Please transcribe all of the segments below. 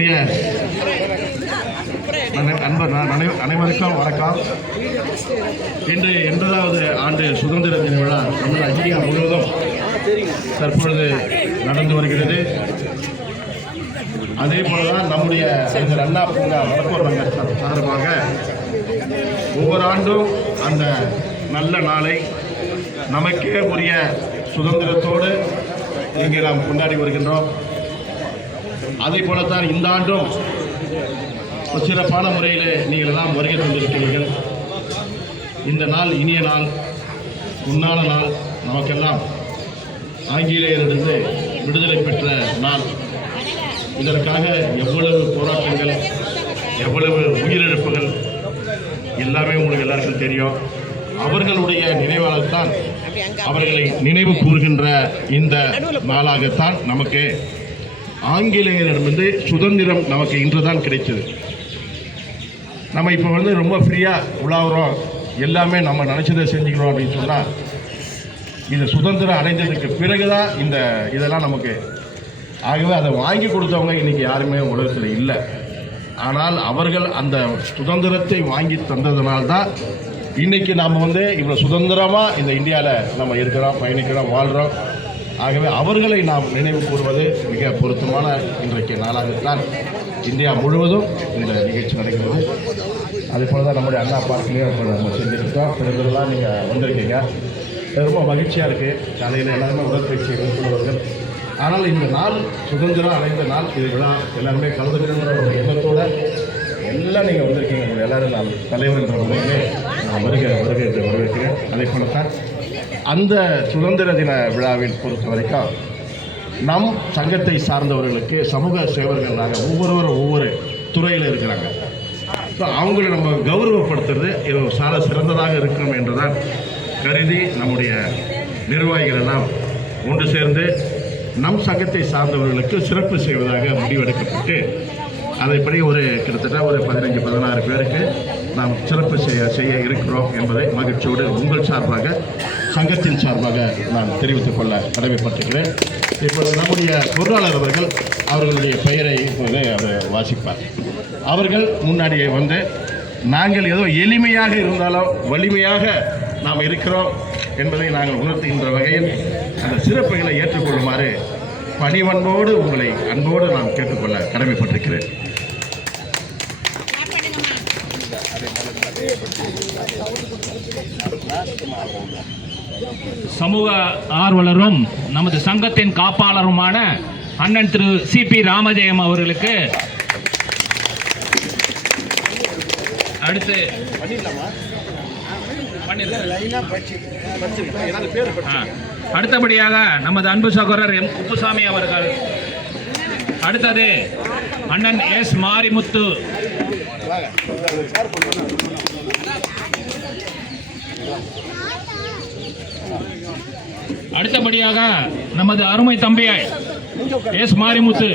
மதிப்புக்குரிய அனைவருக்கும் வணக்கம். இன்று 80வது ஆண்டு சுதந்திர தின விழா தமிழ் இந்தியா முழுவதும் தற்பொழுது நடந்து வருகிறது. அதே போலதான் நம்முடைய அண்ணா பூங்கா வடக்கூர் நகர் சார்பாக ஒவ்வொரு ஆண்டும் அந்த நல்ல நாளை நமக்கே உரிய சுதந்திரத்தோடு இங்கே நாம் கொண்டாடி வருகின்றோம். அதே போலத்தான் இந்த ஆண்டும் சிறப்பான முறையில் நீங்கள் எல்லாம் வருகை தந்திருக்கிறீர்கள். இந்த நாள் இனிய நாள், உன்னான நாள், நமக்கெல்லாம் ஆங்கிலேயரிலிருந்து விடுதலை பெற்ற நாள். இதற்காக எவ்வளவு போராட்டங்கள், எவ்வளவு உயிரிழப்புகள் எல்லாமே உங்களுக்கு எல்லாருக்கும் தெரியும். அவர்களுடைய நினைவால்தான், அவர்களை நினைவு கூறுகின்ற இந்த நாளாகத்தான் நமக்கு ஆங்கிலேயரிடமிருந்து சுதந்திரம் நமக்கு இன்றுதான் கிடைச்சது. நம்ம இப்போ ரொம்ப ஃப்ரீயாக உலாவுறோம், எல்லாமே நம்ம நினச்சதை செஞ்சுக்கிறோம் அப்படின்னு சொன்னால், இது சுதந்திரம் அடைந்ததுக்கு பிறகுதான் இதெல்லாம் நமக்கு. ஆகவே அதை வாங்கி கொடுத்தவங்க இன்றைக்கி யாருமே உலகத்தில் இல்லை. ஆனால் அவர்கள் அந்த சுதந்திரத்தை வாங்கி தந்ததுனால்தான் இன்றைக்கி நாம் இவ்வளோ சுதந்திரமாக இந்த இந்தியாவில் நம்ம இருக்கிறோம், பயணிக்கிறோம், வாழ்கிறோம். ஆகவே அவர்களை நாம் நினைவு கூறுவது மிக பொருத்தமான இன்றைக்கு நாளாகத்தான் இந்தியா முழுவதும் இந்த நிகழ்ச்சி நடக்கிறது. அதே போல தான் நம்முடைய அண்ணா பார்க்லேயும் இப்போ நம்ம செஞ்சுருக்கோம். பிறந்தெல்லாம் நீங்கள் வந்திருக்கீங்க, ரொம்ப மகிழ்ச்சியாக இருக்குது. காலையில் எல்லாருமே உடற்பயிற்சி மேற்கொள்வார்கள். ஆனால் இந்த நாள் சுதந்திரம் அடைந்த நாள், இது விழா எல்லாருமே கலந்துக்கிற ஒரு எண்ணத்தோடு எல்லாம் நீங்கள் வந்திருக்கீங்க. உங்கள் எல்லோரும் நான் தலைவர் என்ற முறையிலே நான் வருகை என்று வரவேற்கிறேன். அதே போல தான் அந்த சுதந்திர தின விழாவில் பொறுத்த வரைக்கும் நம் சங்கத்தை சார்ந்தவர்களுக்கு சமூக சேவர்களாக ஒவ்வொருவரும் ஒவ்வொரு துறையில் இருக்கிறாங்க. ஸோ அவங்கள நம்ம கௌரவப்படுத்துறது இது சால சிறந்ததாக இருக்கும் என்றுதான் கருதி நம்முடைய நிர்வாகிகள் எல்லாம் ஒன்று சேர்ந்து நம் சங்கத்தை சார்ந்தவர்களுக்கு சிறப்பு செய்வதாக முடிவெடுக்கப்பட்டு அதைப்படி கிட்டத்தட்ட ஒரு 15-16 பேருக்கு நாம் சிறப்பு செய்ய இருக்கிறோம் என்பதை மகிழ்ச்சியோடு உங்கள் சார்பாக, சங்கத்தின் சார்பாக நான் தெரிவித்துக் கொள்ள கடமைப்பட்டிருக்கிறேன். இப்பொழுது நம்முடைய பொருளாளர் அவர்களுடைய பெயரை இப்போது அவர் வாசிப்பார். அவர்கள் முன்னாடியே நாங்கள் ஏதோ எளிமையாக இருந்தாலும் வலிமையாக நாம் இருக்கிறோம் என்பதை நாங்கள் உணர்த்துகின்ற வகையில் அந்த சிறப்புகளை ஏற்றுக்கொள்ளுமாறு பணிவன்போடு உங்களை அன்போடு நான் கேட்டுக்கொள்ள கடமைப்பட்டிருக்கிறேன். சமூக ஆர்வலரும் நமது சங்கத்தின் காப்பாளருமான அண்ணன் திரு CP ராமஜெயம் அவர்களுக்கு அடுத்து அடுத்தபடியாக நமது அன்பு சகோதரர் M. குப்புசாமி அவர்கள், அடுத்தது அண்ணன் S. மாரிமுத்து, அடுத்தபடியாக நமது அருமை தம்பி S. மாரிமுத்து,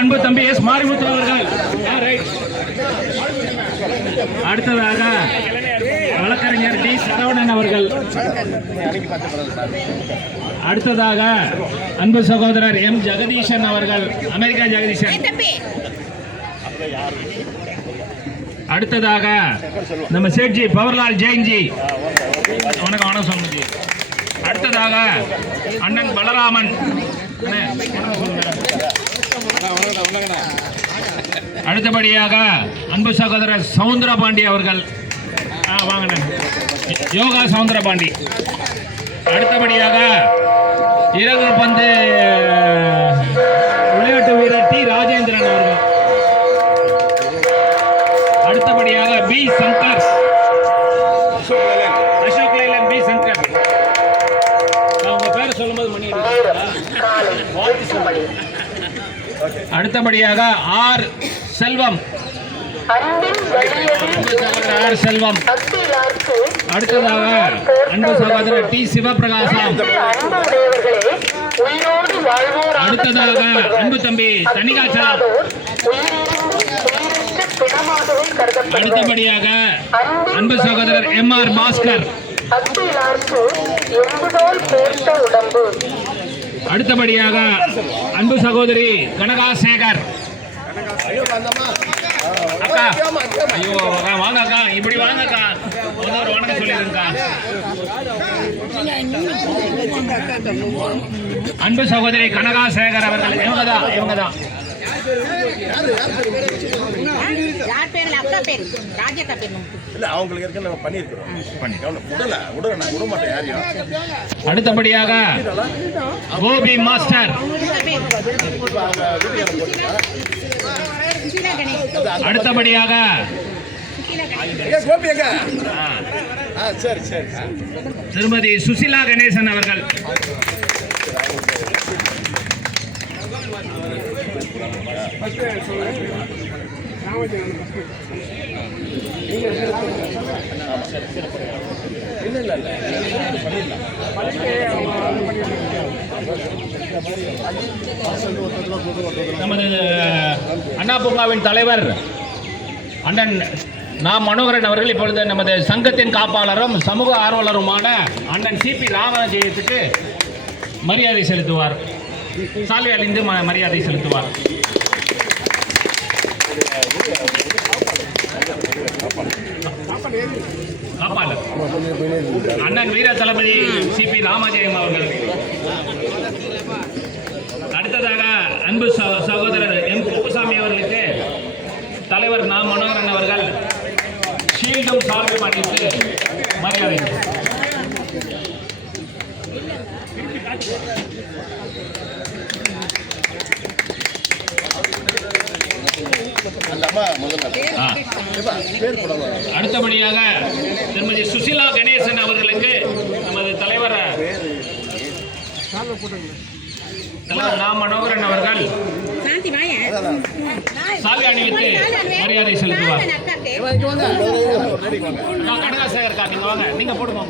அன்பு தம்பி S. மாரிமுத்து அவர்கள். அடுத்ததாக வழக்கறிஞர் D. சரவணன் அவர்கள். அடுத்ததாக அன்பு சகோதரர் M. ஜெகதீசன் அவர்கள், அமெரிக்கா ஜெகதீசன். அடுத்ததாக நம்ம சேட்ஜி பவர்லால் ஜெயின்ஜி, வணக்கம் வணக்கம் சொல்லுஜி. அடுத்ததாக அண்ணன் பலராமன். அடுத்தபடியாக அன்பு சகோதரர் சவுந்தரபாண்டி அவர்கள். வாங்க யோகா சவுந்தரபாண்டி. அடுத்தபடியாக இறகு பந்து விளையாட்டு வீரர் T. ராஜேந்திரன் அவர்கள். அடுத்தபடியாக B. சங்கர், அசோக் லைலன் B. சங்கர். உங்க பேரை சொல்லும்போது மணி. அடுத்தபடியாக R. செல்வம், R. செல்வம். அடுத்ததாக அன்பு சகோதரர் T. சிவபிரகாசம். அடுத்ததாக அன்பு தம்பி தனிகாச்சலம். அடுத்தபடியாக அன்பு சகோதரர் M.R. பாஸ்கர். அத்திலார்க்கு எம்புதோல் பேர்த்த உடம்பு. அடுத்தபடியாக அன்பு சகோதரி கனகாசேகர் அக்கா. ஐயோ அக்கா, வாங்க அக்கா, இப்படி வாங்க அக்கா, ஒரு வணக்கம் சொல்லிடுங்கக்கா. அன்பு சகோதரி கனகாசேகர் அவர்கள் இவங்கதான் யார் பேர்ல அக்கா பேர் ராஜக்கா பேர் இல்ல அவங்களுக்கு இருக்க நம்ம பண்ணியிருக்கிறோம். விட மாட்டேன் யாரையும். அடுத்தபடியாக கோபி மாஸ்டர். அடுத்தபடியாக கோபி எங்க? சரி சரி திருமதி சுசிலா கணேசன் அவர்கள். நமது அண்ணா பூங்காவின் தலைவர் அண்ணன் மனோகரன் அவர்கள் இப்பொழுது நமது சங்கத்தின் காப்பாளரும் சமூக ஆர்வலருமான அண்ணன் சிபி ராமஜெயத்துக்கு மரியாதை செலுத்துவார். சால்வை அணிந்து மரியாதை செலுத்துவார். காப்பாளர் அண்ணன் வீர தளபதி சிபி ராமஜெயம் அவர்கள். அடுத்ததாக அன்பு சகோதரர் எம் குப்புசாமி அவர்களுக்கு தலைவர் மனோகரன் அவர்கள் ஷீல்டும் சால்வும் அணிவித்து மரியாதை. அடுத்தபடியாக திருமதி சுசிலா கணேசன் அவர்களுக்கு நமது தலைவர் மனோகரன் அவர்கள் சால்வை அணிவித்து மரியாதை செலுத்துவார். கனகாசேகர் நீங்க வாங்க, நீங்க போடுங்க.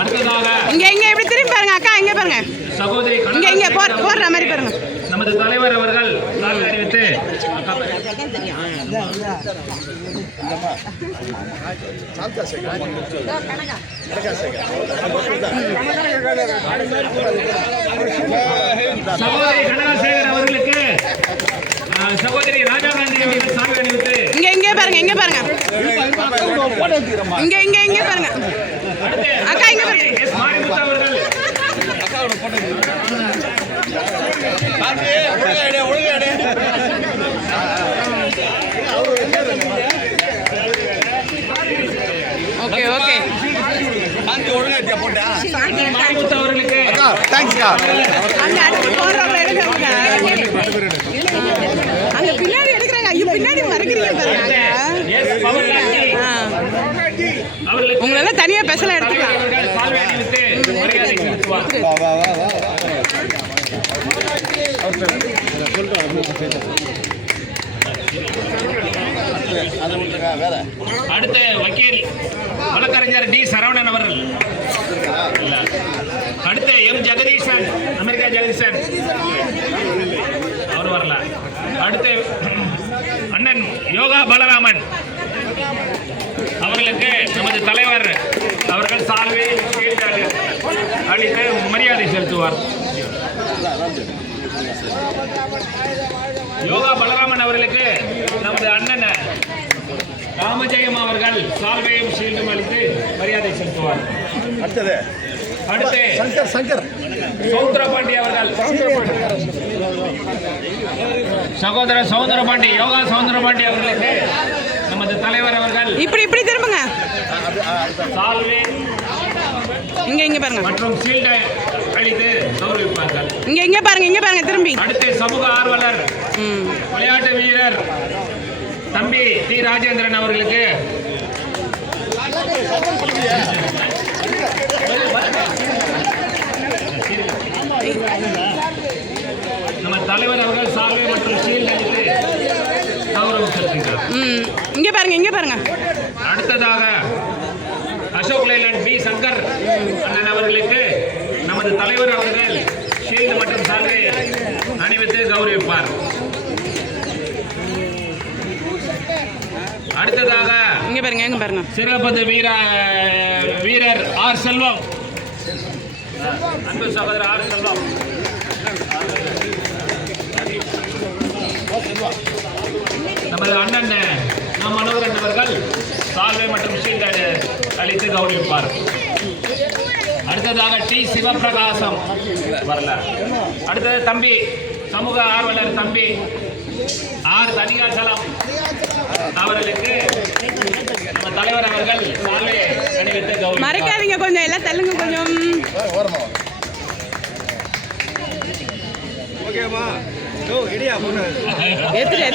அடுத்ததாக இங்க எப்படி திரும்பி பாருங்க அக்கா, இங்க பாருங்க சகோதரி இங்க போடுற மாதிரி பாருங்க. நமது தலைவர் அவர்கள் சால்வை அணிவித்து சகோதரி கனகாசேகர் அவர்களுக்கு சகோதரி ராஜா காந்தி அவர்கள் சால்வை அணிவித்து இங்க பாருங்க, இங்க பாருங்க, இங்க பாருங்க அக்கா, இங்க பாருங்க. எஸ் மாரிமுத்து அவர்கள் ஓகே ஓகே மாரிமுத்து அவர்களுக்கு அங்க அடுத்து போடுறவங்க எடுக்கிறாங்க, அங்க பின்னாடி எடுக்கிறாங்க. ஐயோ பின்னாடி மறைக்கிறீங்க பாருங்க. எஸ் பவன்லால் அவர்களுக்கு உங்களால தனியா பேசலாம் எடுத்துக்கலாம். அவர்கள் சால்வை அணிவித்து மரியாதை செலுத்துவார். அடுத்த வக்கீல் வழக்கறிஞர் டி சரவணன் அவர்கள். அடுத்து எம் ஜெகதீசன், அமெரிக்கா ஜெகதீசன் அவர் வரல. அடுத்து அண்ணன் யோகா பலராமன் அவர்களுக்கு நமது தலைவர் அவர்கள் சால்வை அளித்து மரியாதை செலுத்துவார். யோகா பலராமன் அவர்களுக்கு நமது அண்ணன் ராமஜெயம் அவர்கள் சால்வையும் ஷீல்டும் அளித்து மரியாதை செலுத்துவார். அடுத்து சங்கர் சௌந்தரபாண்டி அவர்கள், சகோதரர் சௌந்தரபாண்டி, யோகா சௌந்தரபாண்டி அவர்களுக்கு நமது தலைவர் அவர்கள் இப்படி திரும்புங்க. சால்வை இங்க பாருங்க மற்றும் ஷீல்டை அளித்து கௌரவிப்பார்கள். இங்க பாருங்க திரும்பி. அடுத்து சமூக ஆர்வலர் விளையாட்டு வீரர் தம்பி டி ராஜேந்திரன் அவர்களுக்கு நம்ம தலைவர் அவர்கள் சால்வை மற்றும் ஷீல்ட் அளித்து கௌரவம் செலுத்துகிறார். இங்க பாருங்க. அடுத்ததாக அசோக் லைலாண்ட் பி சங்கர் அண்ணன் அவர்களுக்கு நமது தலைவர் அவர்கள் ஷீல்டு மற்றும் சால்வை அணிவித்து கௌரவிப்பார். அடுத்ததாக இங்க பாருங்க சிறப்பு வீரர் ஆர் செல்வம், அன்பு சகோதரர் ஆர் செல்வம். நமது அண்ணன் நம் மனோகரன் அவர்கள் சால்வை மற்றும் ஷீல்ட் அளித்து கௌரவிப்பார். அடுத்ததாக டி சிவபிரகாசம் வரல. அடுத்தது தம்பி சமூக ஆர்வலர் தம்பி ஆர் தனிகாசலம் அவர்களுக்கு நம்ம தலைவர் அவர்கள் சால்வை அணிவித்து கௌரவிப்பார். மறைக்காதீங்க, கொஞ்சம் எல்லாம் தள்ளுங்க கொஞ்சம். எடுத்துட்டு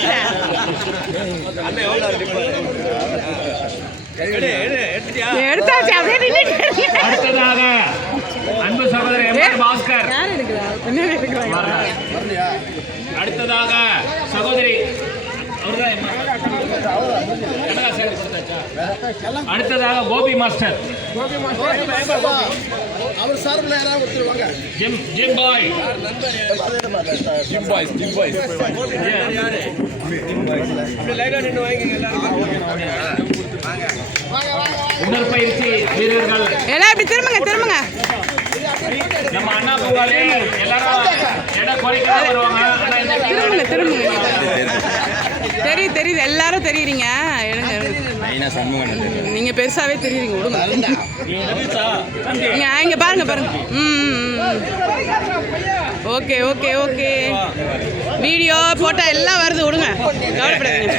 எடுத்தாச்சு அப்படியே நின்னுட்டு. அடுத்ததாக அன்பு சகோதரர் எம் பாஸ்கர். யார் எடுக்கிறா? பின்னாடி எடுக்கிறாங்க. அடுத்ததாக சகோதரி அவர்தான் கனகாசேகர் கொடுத்தாச்சா? அடுத்ததாக கோபி மாஸ்டர், அவர் சார்பில் யாராவது கொடுத்துருவாங்க. ஜிம் பாய், உடற்பயிற்சி வீரர்கள் எல்லாம் இப்படி திரும்புங்க. நம்ம அண்ணா பூங்காலே எல்லாரும் எடை குறைக்கலாம் வருவாங்க. ஆனா இந்த திரும்புங்க. தெரியுது எல்லாரும் தெரியுறீங்க. நீங்க பெருசாவே தெரியுறீங்க. விடுங்க. இங்க பாருங்க. ஓகே. வீடியோ போட்டோ எல்லாம் வருது. விடுங்க, கவலைப்படாதீங்க.